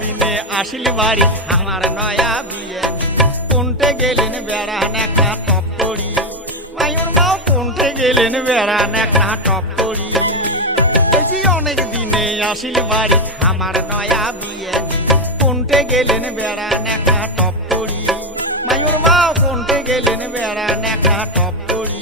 দিনে আসিল বাড়ি আমার নয়া বিয়ে কোনটে গেলেন বেড়ান একটা টপ করি মায়ুর মাও কোনটে গেলেন বেড়ান একটা টপ করি এই যে অনেক দিনে আসিল বাড়ি আমার নয়া বিয়ে কোনটে গেলেন বেড়ান একটা টপ করি মায়ুর মাও কোনটে গেলেন বেড়ান একটা টপ করি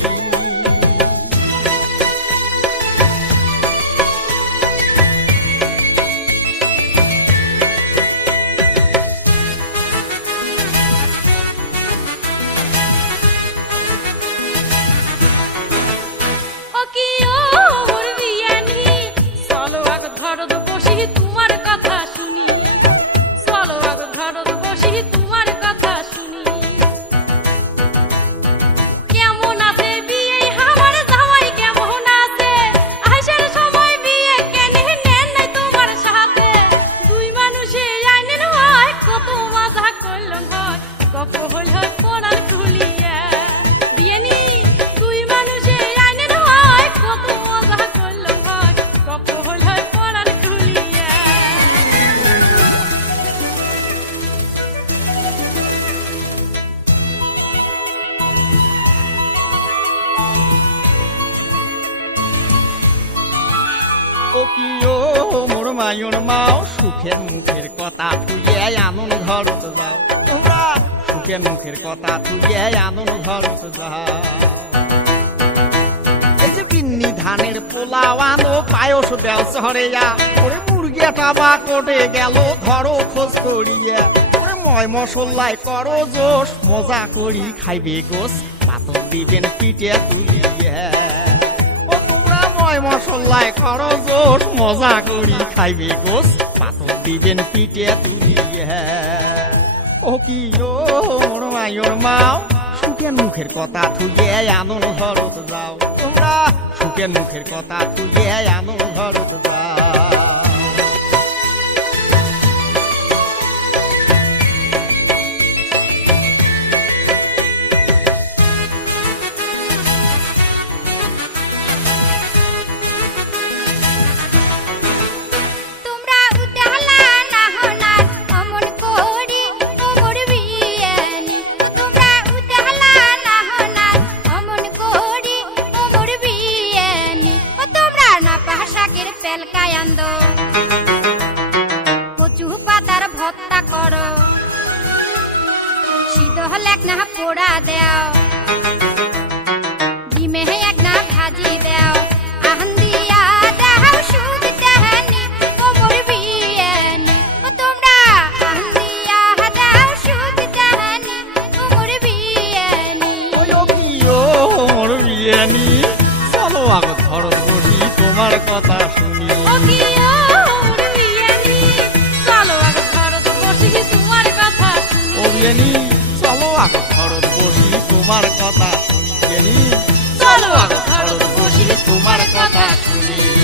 মোর মায়ুর মাও সুখের মুখের কথা থুয়ে আনন্দ ঘরত যাও তোমরা সুখের মুখের কথা থুয়ে আনন্দ ঘরত যাও এই যে বিন্নি ধানের পোলাও আনো পায়স দেও শহরেয়া ওরে মুরগিটা বা কোটে গেল ধরো খোঁজ করিয়া ওরে ময় মশলাই করো জোশ মজা করি খাইবে গোস পাতর দিবেন পিঠে তুলিয়া মশলাই করো জোশ মজা করি খাইবে গোস পাতর দিবেন পিঠে তুলিয়া ও কি ও মোর মায়ুর মাও সুখের মুখের কথা থুয়ে আনন্দ ঘরত যাও তোমরা সুখের মুখের কথা থুয়ে আনন্দ ঘরত যাও কচু পাতার ভর্তা করো সিদ্ধ হলে এক না পোড়া দেও ডিমে এক না ভাজি দেও আহান দিয়া দেও সুদ দেহানি ও মোর বিয়ানি ও তোমরা আহান দিয়া দেও সুদ দেহানি ও মোর বিয়ানি ও কি ও মোর বিয়ানি চলো আগো ধরো বসি তোমার কথা শুনি চলো আগো ঘরত বসি তোমার কথা শুনি চলো আগো ঘরত বসি তোমার কথা শুনি।